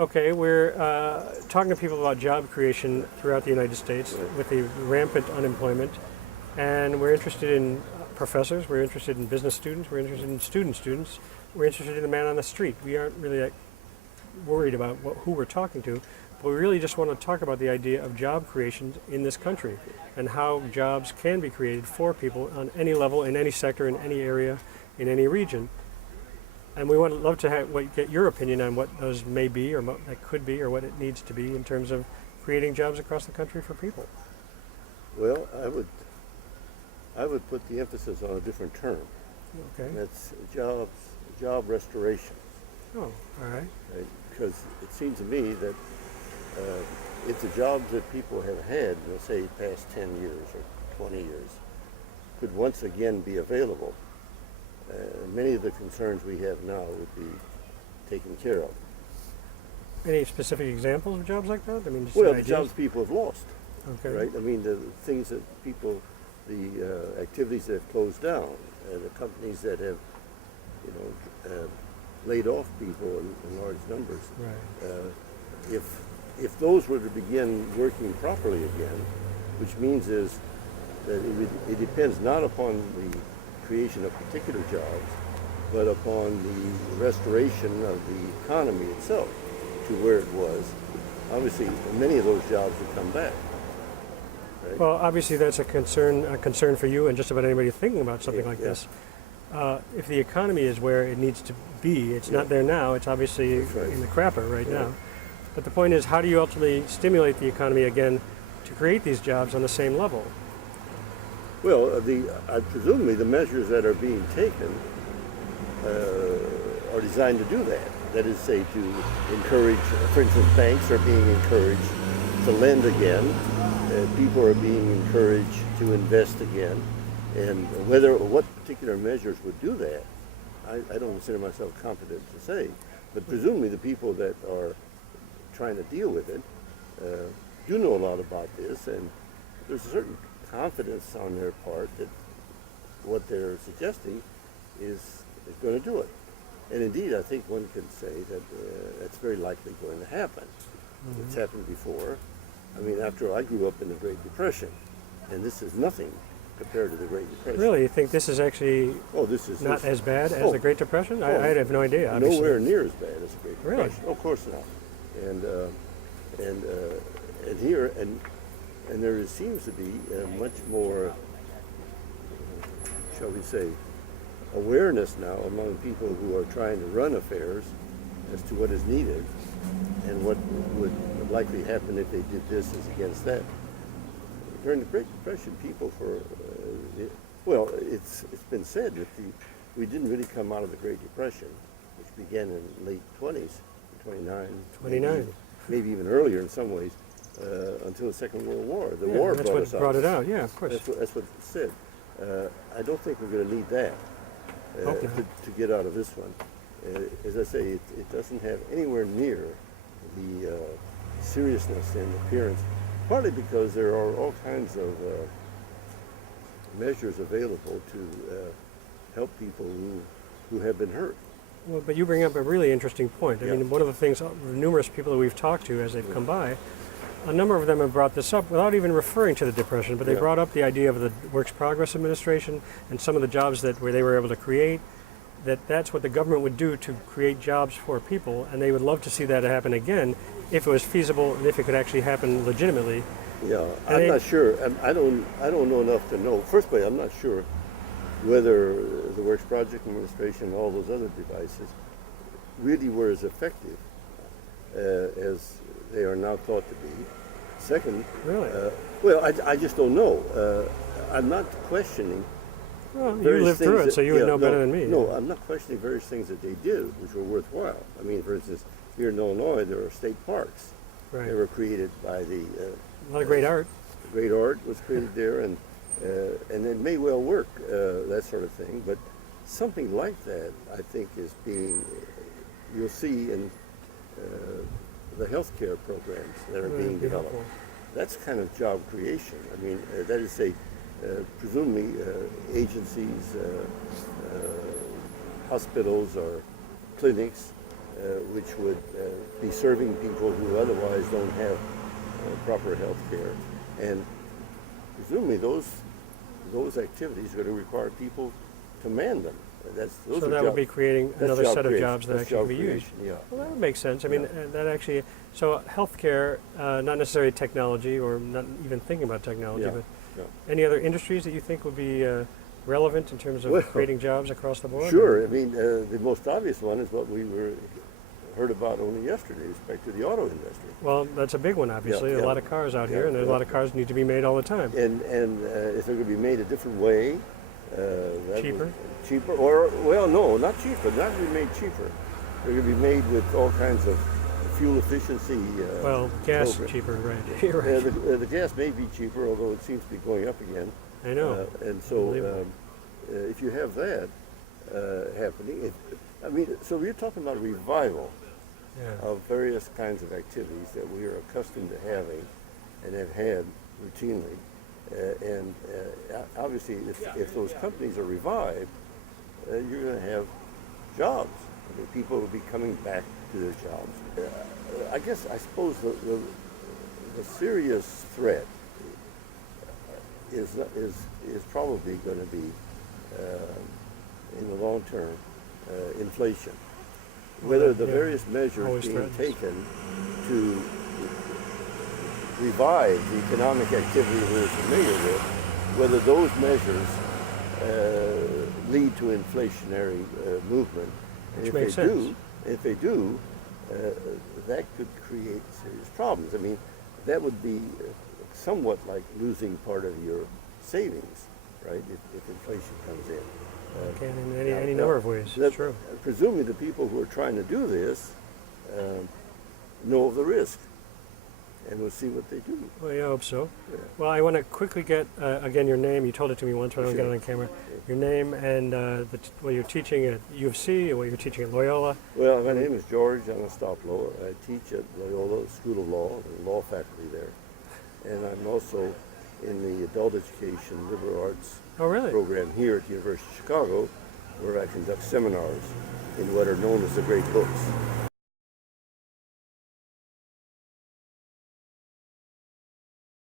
Okay, we're talking to people about job creation throughout the United States with the rampant unemployment, and we're interested in professors, we're interested in business students, we're interested in students, we're interested in the man on the street. We aren't really worried about who we're talking to, but we really just want to talk about the idea of job creation in this country and how jobs can be created for people on any level, in any sector, in any area, in any region. And we would love to get your opinion on what those may be, or what that could be, or what it needs to be in terms of creating jobs across the country for people. Well, I would put the emphasis on a different term. Okay. That's job restoration. Oh, all right. Because it seems to me that if the jobs that people have had, let's say past 10 years or 20 years, could once again be available, many of the concerns we have now would be taken care of. Any specific examples of jobs like that? I mean, just Well, the ideas? jobs people have lost, Okay. right? I mean, the things that people, the activities that have closed down, the companies that have, laid off people in large numbers. Right. If those were to begin working properly again, which means is that it depends not upon the creation of particular jobs, but upon the restoration of the economy itself to where it was. Obviously, many of those jobs would come back. Right? Well, obviously that's a concern for you and just about anybody thinking about something like this. If the economy is where it needs to be, it's not there now, it's obviously in the crapper right now. But the point is, how do you ultimately stimulate the economy again to create these jobs on the same level? Well, presumably the measures that are being taken are designed to do that. That is, say, to encourage, for instance, banks are being encouraged to lend again. People are being encouraged to invest again. And what particular measures would do that, I don't consider myself competent to say. But presumably the people that are trying to deal with it do know a lot about this, and there's a certain confidence on their part that what they're suggesting is going to do it. And indeed, I think one can say that that's very likely going to happen. Mm-hmm. It's happened before. I mean, after all, I grew up in the Great Depression, and this is nothing compared to the Great Depression. Really? You think this is actually not as bad as the Great Depression? I have no idea. Obviously. Nowhere near as bad as the Great Depression. Really? Of course not. And here, and there seems to be much more, shall we say, awareness now among people who are trying to run affairs as to what is needed and what would likely happen if they did this as against that. During the Great Depression, people it's been said that we didn't really come out of the Great Depression, which began in the late 20s, 29. Maybe even earlier in some ways, until the Second World War. The war that's brought what us out. brought it out, yeah, of course. That's what it said. I don't think we're going to need that to get out of this one. As I say, it doesn't have anywhere near the seriousness and appearance, partly because there are all kinds of measures available to help people who have been hurt. Well, but you bring up a really interesting point. I mean, one of the things, numerous people that we've talked to as they've come by, a number of them have brought this up without even referring to the Depression, but they brought up the idea of the Works Progress Administration and some of the jobs where they were able to create, that's what the government would do to create jobs for people, and they would love to see that happen again if it was feasible and if it could actually happen legitimately. Yeah, I'm not sure. I don't know enough to know. First of all, I'm not sure whether the Works Project Administration and all those other devices really were as effective as they are now thought to be. Second, I just don't know. I'm not questioning. Well, you lived through it, so you would know better than me. No, I'm not questioning various things that they did, which were worthwhile. I mean, for instance, here in Illinois, there are state parks. Right. They were created by the... a lot of great art. Great art was created there, and it may well work, that sort of thing. But something like that, I think, is being... You'll see in the healthcare programs that are being developed. That's kind of job creation. I mean, that is, say, presumably agencies, hospitals or clinics which would be serving people who otherwise don't have proper health care. And presumably those activities are going to require people to man them. So that would be creating another set of jobs that actually can be used. Yeah. Well, that would make sense. I mean, that actually, so healthcare, not necessarily technology or not even thinking about technology, Yeah. but Yeah. any other industries that you think would be relevant in terms of creating jobs across the board? Sure. I mean, the most obvious one is what we heard about only yesterday, with respect to the auto industry. Well, that's a big one, obviously. Yeah, A lot of cars out here, and there's a lot of cars need to be made all the time. And if they're going to be made a different way, Cheaper? Cheaper, or well, no, not cheaper. Not to be made cheaper. They're going to be made with all kinds of fuel efficiency. Well, gas program. cheaper, right? You're right. The gas may be cheaper, although it seems to be going up again. I know. And so, if you have that happening, so we're talking about a revival Yeah. of various kinds of activities that we are accustomed to having and have had routinely. Obviously, if those companies are revived, you're going to have jobs. I mean, people will be coming back to their jobs. I suppose the serious threat is probably going to be in the long term inflation. Whether the various measures Always being threatens. taken to revive the economic activity we're familiar with, whether those measures lead to inflationary movement. And Which makes sense. If they do, that could create serious problems. I mean, that would be somewhat like losing part of your savings, right, if inflation comes in. Okay, in any number of ways. It's true. Presumably the people who are trying to do this know of the risk, and we'll see what they do. Well, yeah, I hope so. Yeah. Well, I want to quickly get, again, your name. You told it to me once, but I don't get it Sure. on camera. Your name and what you're teaching at U of C and what you're teaching at Loyola. Well, my name is George Anastopoulos. I teach at Loyola School of Law, the law faculty there. And I'm also in the adult education liberal arts Oh, really? program here at the University of Chicago, where I conduct seminars in what are known as the Great Books.